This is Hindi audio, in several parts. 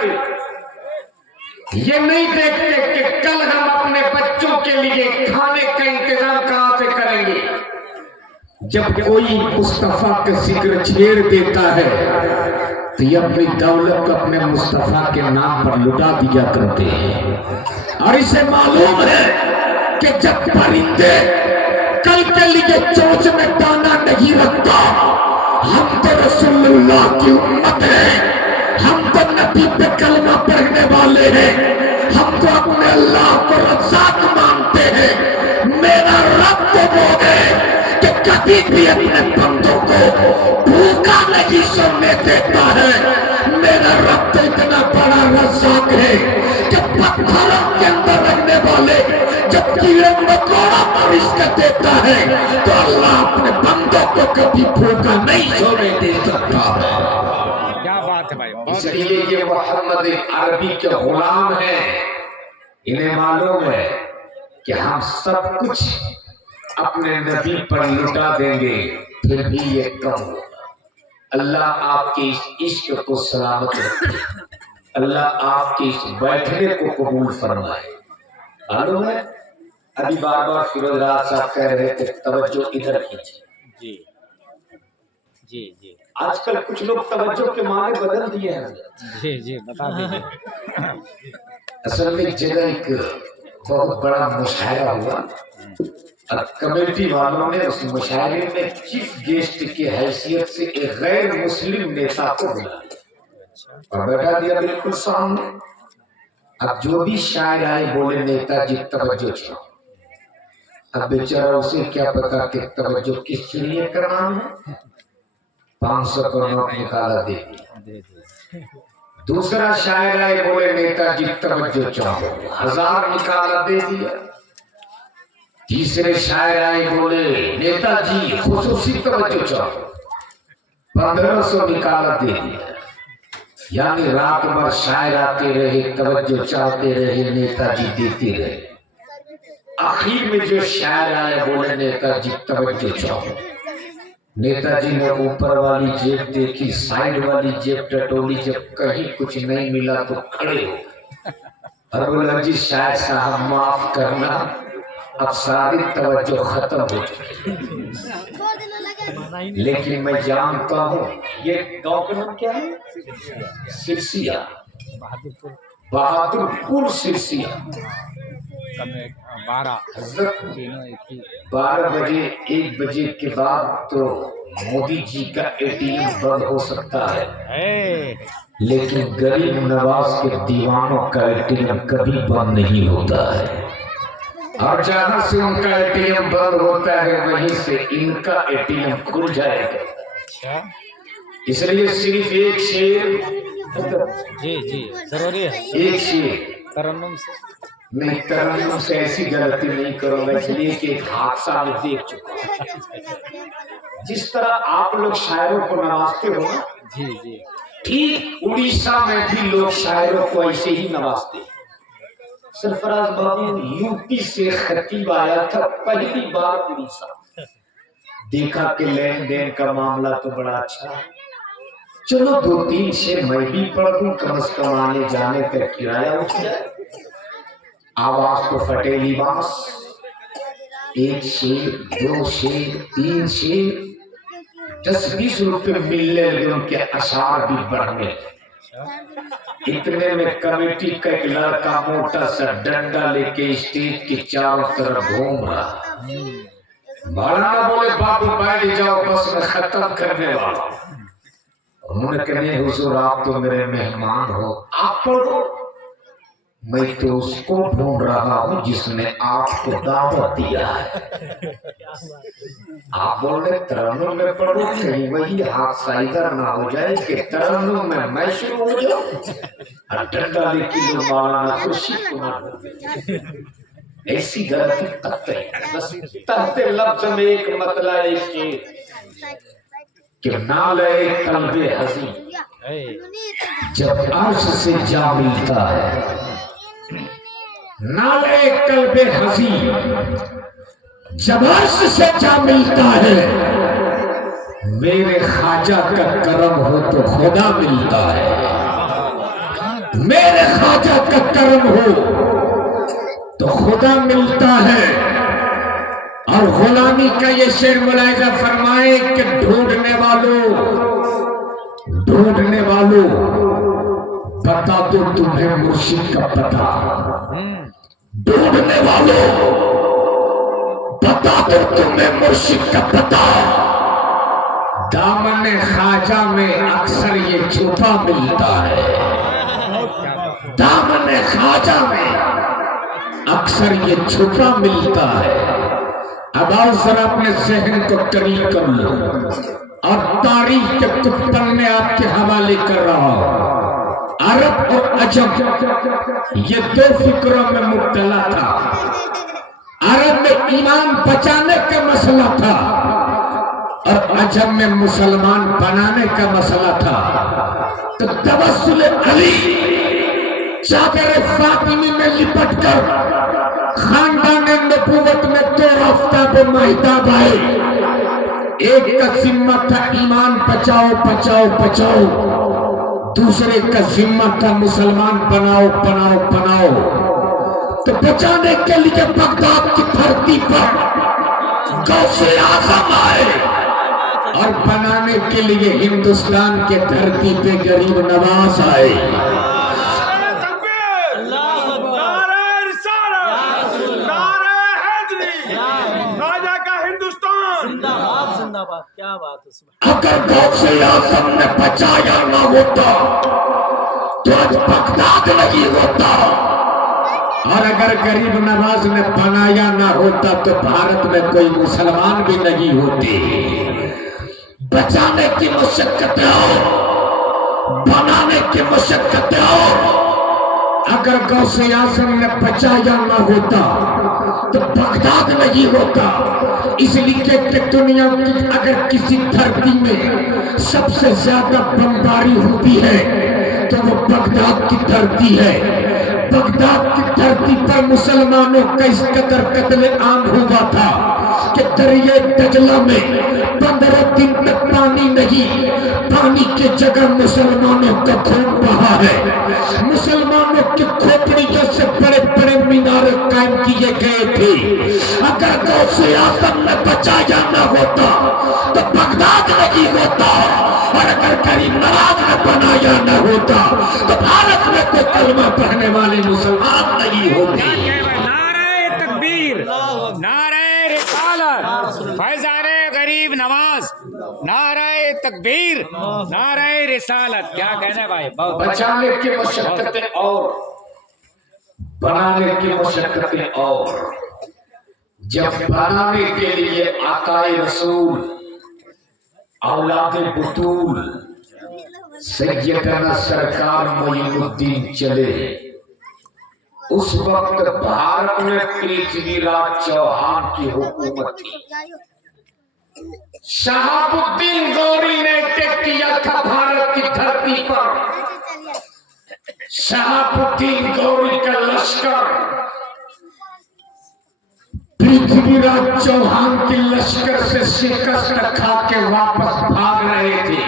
करते, ये नहीं देखते कि कल हम अपने बच्चों के लिए खाने का इंतजाम कहां से करेंगे। जब कोई मुस्तफा के जिक्र छेड़ देता है तो ये अपनी दौलत को अपने मुस्तफा के नाम पर लुटा दिया करते हैं। और इसे मालूम है कि जब परिंदे कल के लिए चोंच में दाना नहीं रखता, हम तो रसूलुल्लाह की उम्मत है, हम तो नबी पे कलमा पढ़ने वाले हैं, हम तो अपने अल्लाह को रज़ाक मानते हैं। मेरा रब तो वो है कि कभी भी अपने बंदों को भूखा नहीं सोने देता है। मेरा रब तो इतना बड़ा रज़ाक है कि पत्थरों के अंदर रहने वाले जब कीड़े मकोड़ा पर रिज़्क़ देता है तो अल्लाह अपने बंदों को कभी भूखा नहीं सोने दे सकता है। क्या बात है भाई, इसलिए ये मोहम्मद अरबी के गुलाम हैं। इन्हें मालूम है कि हम सब कुछ अपने नबी पर लुटा देंगे, फिर भी ये कम होगा। अल्लाह आपके इस इश्क को सलामत रखे, अल्लाह आपके इस बैठने को कबूल फरमाए। मालूम है अभी बार बार फिरोज राज साहब कह रहे थे तवज्जो इधर खींचे। जी जी जी आजकल कुछ लोग तवज्जो के माने बदल दिए हैं। जी जी बता दीजिए। असल में जगह एक बहुत बड़ा मुशायरा हुआ और कमेटी वालों ने उस मुशायरे में चीफ गेस्ट की हैसियत से एक गैर मुस्लिम नेता को बुलाया और बैठा दिया बिल्कुल सामने। अब जो भी शायर आए बोले नेताजी तवज्जो चाहो। अब बेचारा उसे क्या पता कि तवज्जो किस लिए करना है। 500 का नोट निकाला दे दिया। दूसरा शायर आए बोले नेताजी तवज्जो चाहो, 1000 निकाला दे दिया। तीसरे शायर आए बोले नेताजी खुसूसी तवज्जो चाहो, 1500 निकाला दे दिया। यानी रात भर शायर आते रहे, तवज्जो चाहते रहे, नेताजी देते रहे। आखिर में जो शायर आए बोले नेताजी तवज्जो चाहो। नेताजी ने ऊपर वाली जेब देखी, साइड वाली जेब टटोली, जब कहीं कुछ नहीं मिला तो खड़े हो और बोला जी शायर साहब माफ करना, अब सारी तवज्जो खत्म हो चुकी, लेकिन मैं जानता हूँ ये गांव का नाम क्या है, सिरसिया, बहादुरपुर सिरसिया। 12 बजे 1 बजे के बाद तो मोदी जी का एटीएम बंद हो सकता है, लेकिन गरीब नवाज के दीवानों का एटीएम कभी बंद नहीं होता है। और जहां से उनका एटीएम बंद होता है वहीं से इनका एटीएम खुल जाएगा। इसलिए सिर्फ एक शेर, जी जी जरूरी है, एक शेर तरन्नुम से नहीं, तरन्नुम से ऐसी गलती नहीं करूंगा, इसलिए कि एक हादसा में देख चुका। जिस तरह आप लोग शायरों को नवाजते हो ना, जी जी ठीक उड़ीसा में भी लोग शायरों को ऐसे ही नवाजते। सरफराज बाबू यूपी से खतीब आया था पहली बार उड़ीसा, देखा कि लेन देन का मामला तो बड़ा अच्छा है, चलो 2-3 शेर मैं भी पढ़ दूं, कम से कम आने जाने का किराया उठ जाए। आवाज तो फटेली बांस, 1 शेर 2 शेर 3 शेर, 10-20 रुपए मिलने लगे, उनके अशार भी बढ़ने। इतने में कमेटी का एक लड़का मोटा सा डंडा लेके स्टेज के चारों तरफ घूम रहा। मौलाना बोले बाबू बैठ जाओ, बस मैं खत्म करने वाला हूं। उन्होंने कहा हुजूर आप तो मेरे मेहमान हो, आप पढ़ो। मैं तो उसको ढूंढ रहा हूँ जिसने आपको दावत दिया है। आप बोल रहे तरन्नुम में पढ़ो, कहीं वही हादसा इधर ना हो जाए कि तरन्नुम में मैं शुरू हो जाऊं और डंडा लेके लोग मौलाना खुशी कुमार। ऐसी गलती करते हैं। बस तहते लफ्ज में एक मतलब एक कि नाले कल्बे हसी जब अर्श से जा मिलता है, नाले कल्बे हसी जब अर्श से जा मिलता है, मेरे ख्वाजा का करम हो तो खुदा मिलता है। मेरे ख्वाजा का करम हो तो खुदा मिलता है। और गुलामी का ये शेर मुलाहिजा फरमाए कि ढूंढने वालों बता दो तुम्हें मुर्शिद का पता। ढूंढने वालों बता दो तुम्हें मुर्शिद का पता। दामन ख्वाजा में अक्सर ये छुपा मिलता है। दामन ख्वाजा में अक्सर ये छुपा मिलता है। अब आओ जरा अपने जहन को करीब कर लो और तारीख के कुछ पन्ने आपके हवाले कर रहा हूं। अरब और अजम ये दो फिक्रों में मुब्तला था। अरब में ईमान बचाने का मसला था और अजम में मुसलमान बनाने का मसला था। तो तवस्सुल अली चादर फातिमी में लिपट कर खानदान नबूवत में दो आफ्ताब महताब आए। एक का जिम्मा था ईमान बचाओ बचाओ बचाओ, दूसरे का जिम्मा था मुसलमान बनाओ बनाओ बनाओ। तो बचाने के लिए बगदाद की धरती पर गौसे आज़म आए और बनाने के लिए हिंदुस्तान के धरती पे गरीब नवाज आए। क्या बात है। अगर गौसे आज़म ने बचाया ना होता तो आज बगदाद नहीं होता, और अगर गरीब नवाज ने बनाया ना होता तो भारत में कोई मुसलमान भी नहीं होते। बचाने की मुशक्कत हो, बनाने की मुशक्कत हो। अगर गौसे आज़म ने बचाया ना होता तो बगदाद नहीं होता। इसलिए कि दुनिया की अगर किसी धरती में सबसे ज्यादा बमबारी होती है तो वो बगदाद की धरती है। बगदाद की धरती पर मुसलमानों का इस कदर कत्ले आम हुआ था कि दरिया दजला में 15 दिन तक पानी नहीं, पानी की जगह मुसलमानों का खून बहा है। मुसलमानों की खोपड़ियों से बड़े बड़े मीनारे कायम किए गए थे। अगर गौसे आज़म ने बचाया न होता तो बगदाद नहीं होता, और अगर गरीब नवाज ने बनाया न होता तो भारत में कोई कलमा पढ़ने वाले मुसलमान नहीं होते। नारे तकबीर, नारे रिसालत, फैज़ाने गरीब नवाज, नारे तकबीर, नारे रिसालत। क्या कहना है भाई? बचाने की मशक्कतें और बनाने की मशक्कतें और। जब बनाने के लिए आकाए रसूल औलादे बुतूल सैयदना सरकार मोइनुद्दीन चले, उस वक्त भारत में पृथ्वीराज चौहान की हुकूमत थी। शहाबुद्दीन गौरी ने अटैक किया था भारत की धरती पर। शहाबुद्दीन गौरी का लश्कर पृथ्वीराज चौहान के लश्कर से शिकस्त खा के वापस भाग रहे थे।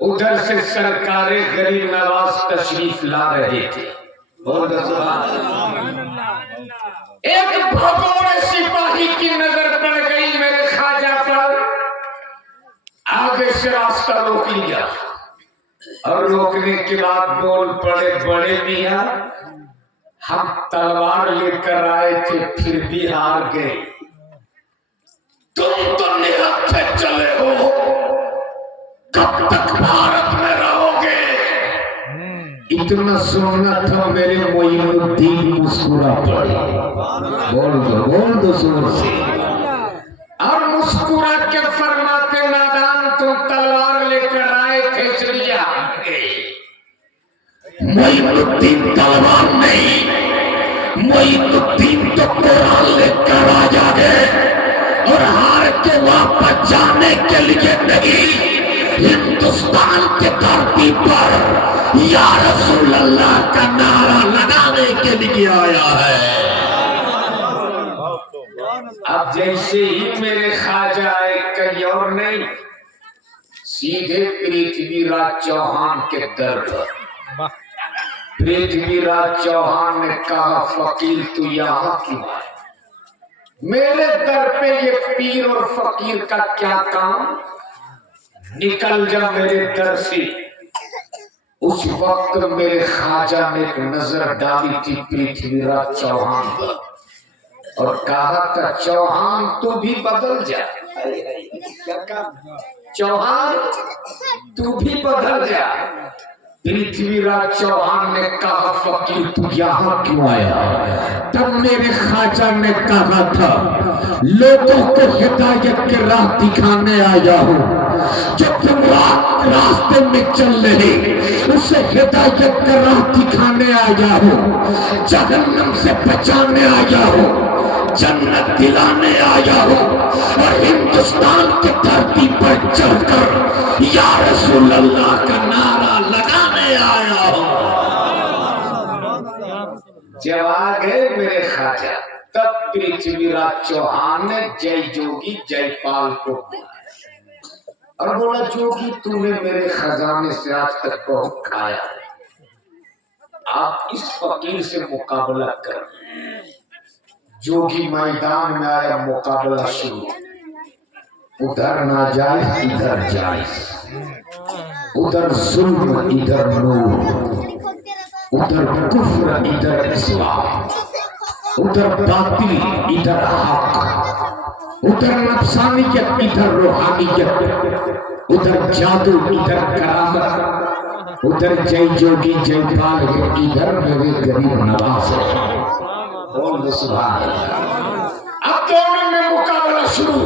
उधर से सरकारे गरीब नवाज तशरीफ ला रहे थे। एक भगोड़े सिपाही की नजर पड़ गई मेरे ख्वाजा पर। आगे से रास्ता रोक लिया और रोकने के बाद बोल पड़े, बड़े मियां हम तलवार लेकर आए थे फिर भी हार गए। तुम तो निहत्थे चले हो, कब तक भारत में रहोगे? इतना सुनना था मेरे मोइनुद्दीन मुस्कुरा पड़े। बोल दो जोर से। और मुस्कुरा के फरमाते, नादान तुम तलवार लेकर आए थे इसलिए हार गए। मोइनुद्दीन तलवार नहीं, मोइनुद्दीन तो कुरान लेकर आ जाए और हार के वापस जाने के लिए नहीं, हिंदुस्तान के धरती पर या रसूल अल्लाह का नारा लगाने के लिए आया है। अब जैसे ही मेरे ख्वाजा आए, कहीं और नहीं, सीधे पृथ्वीराज चौहान के दर पर। पृथ्वीराज चौहान ने कहा, फकीर तू यहाँ क्यों आया? मेरे दर पे ये पीर और फकीर का क्या काम? निकल जा मेरे दर से। उस वक्त मेरे ख्वाजा ने एक नजर डाली थी पृथ्वीराज चौहान पर और कहा था, चौहान तू भी बदल जा। चौहान तू भी बदल जा। पृथ्वीराज चौहान ने कहा, फकीर तू यहाँ क्यों आया? तब मेरे ख्वाजा ने कहा था, लोगों को हिदायत की राह दिखाने आया हूँ। जो तुम रास्ते में चल रहे उसे हिदायत की राह दिखाने आया हूँ। जहन्नम से बचाने आया हूँ, जन्नत दिलाने आया हूँ और हिंदुस्तान की धरती पर चढ़कर या रसूल अल्लाह का नारा लगाने आया हूँ। जब आ गए मेरे ख्वाजा, तब पृथ्वीराज चौहान ने जय जोगी जयपाल को और बोला, जोगी तूने मेरे खजाने से आज तक बहुत खाया है, आप इस फकीर से मुकाबला कर। जोगी मैदान में आया, मुकाबला शुरू। उधर ना जाए इधर जाए, उधर जुल्म इधर नूर, उधर कुफ्र इधर इस्लाम, उधर बातिल इधर हक, उधर नफसानियत इधर रूहानियत, उधर जादू इधर करामत, उधर जय जोगी जयपाल इधर मेरे गरीब नवाज। बोल सुभान अल्लाह। अब दोनों में मुकाबला शुरू।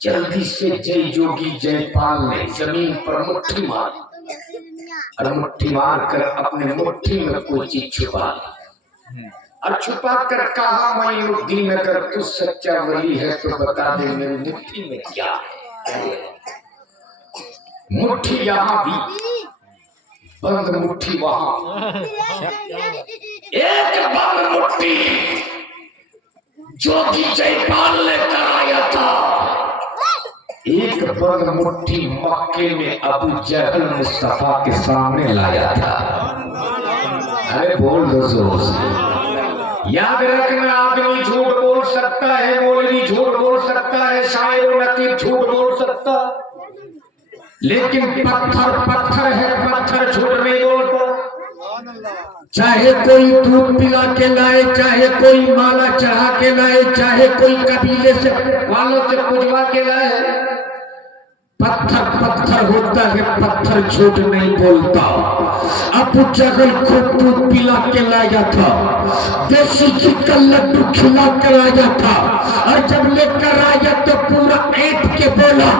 जल्दी से जय जोगी जयपाल ने जमीन पर मुट्ठी मारी और मुट्ठी मार कर अपने मुट्ठी में कोई चीज छुपा ली और छुपा कर कहा, मोइनुद्दीन अगर तू सच्चा वली है तो बता दे मेरी मुट्ठी में क्या है। मुट्ठी यहाँ भी, बंद मुट्ठी वहां। एक बंद मुट्ठी जोगी जयपाल ने कराया था, एक बंद मुट्ठी मक्के में अबू जहल मुस्तफा के सामने लाया था। अरे बोल दो जोर से। याद रखना, आदमी झूठ बोल सकता है, मौलवी झूठ बोल सकता है, शायर और नकीब झूठ बोल सकता, लेकिन पत्थर है, पत्थर झूठ नहीं बोलता। चाहे कोई दूध पिला के लाए, चाहे कोई माला चढ़ा के लाए, चाहे कोई कबीले से वालों से पुजवा के लाए, पत्थर होता है, पत्थर झूठ नहीं बोलता। अबू जहल खूब दूध पिला के लाया था, देसी घी का लड्डू खिला कर आया था और जब लेकर आया तो पूरा ऐंठ के बोला,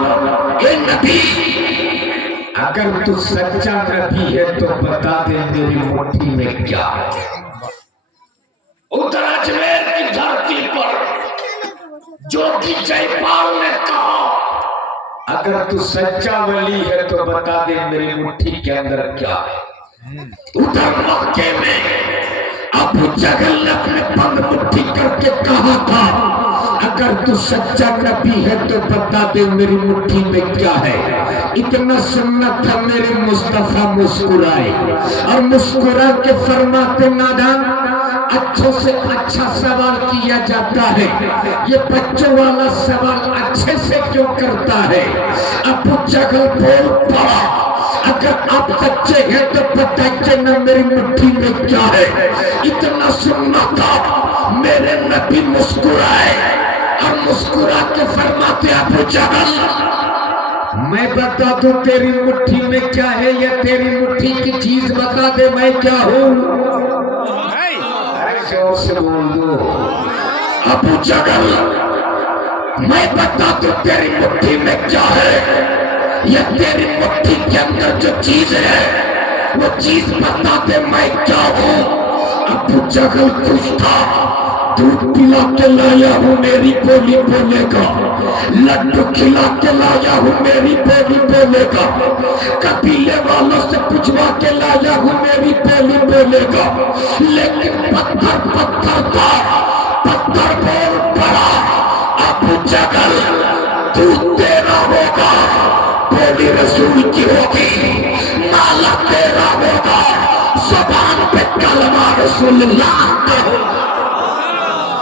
ए नबी अगर तू सच्चा नबी है तो बता दे मेरी मुट्ठी में क्या है। उधर अजमेर की धरती पर जोगी जयपाल ने कहा, अगर तू सच्चा वली है तो बता दे मेरी मुट्ठी के अंदर क्या है। उधर मक्के में अबू जहल ने अपने बंद मुट्ठी करके कहा था, अगर तू सच्चा नबी है तो बता दे मेरी मुट्ठी में क्या है। इतना सुनना था, मेरे मुस्तफा मुस्कुराए और मुस्कुरा के फरमाते, नादान अच्छों से अच्छा सवाल किया जाता है, ये बच्चों वाला सवाल अच्छे से क्यों करता है। अबू जहल बोल पड़ा, अगर आप सच्चे हैं तो बताइए न मेरी मुट्ठी में क्या है। इतना सुनना था, मेरे नबी मुस्कुराए और मुस्कुरा के फरमाते, अबू जहल मैं बता दूं तेरी मुट्ठी में क्या है, या तेरी मुट्ठी की चीज बता दे मैं क्या हूँ। जोर से बोल दो। अबू जहल मैं बता दूं तेरी मुट्ठी में क्या है, या तेरी मुट्ठी के अंदर जो चीज है वो चीज बता दे मैं क्या हूँ। अबू जहल खुश था, दूध पिला के लाया हूँ मेरी बोली बोलेगा, लड्डू खिला के लाया हूँ मेरी बोली बोलेगा, कबीले वालों से पूछवा के लाया हूँ मेरी बोली बोलेगा। लेकिन पत्थर था, पत्थर बोल पड़ा, अबू जहल दूध तेरा होगा, बोली रसूल की होगी, माला तेरा होगा, ज़बान पे कलमा रसूलुल्लाह पे होगा।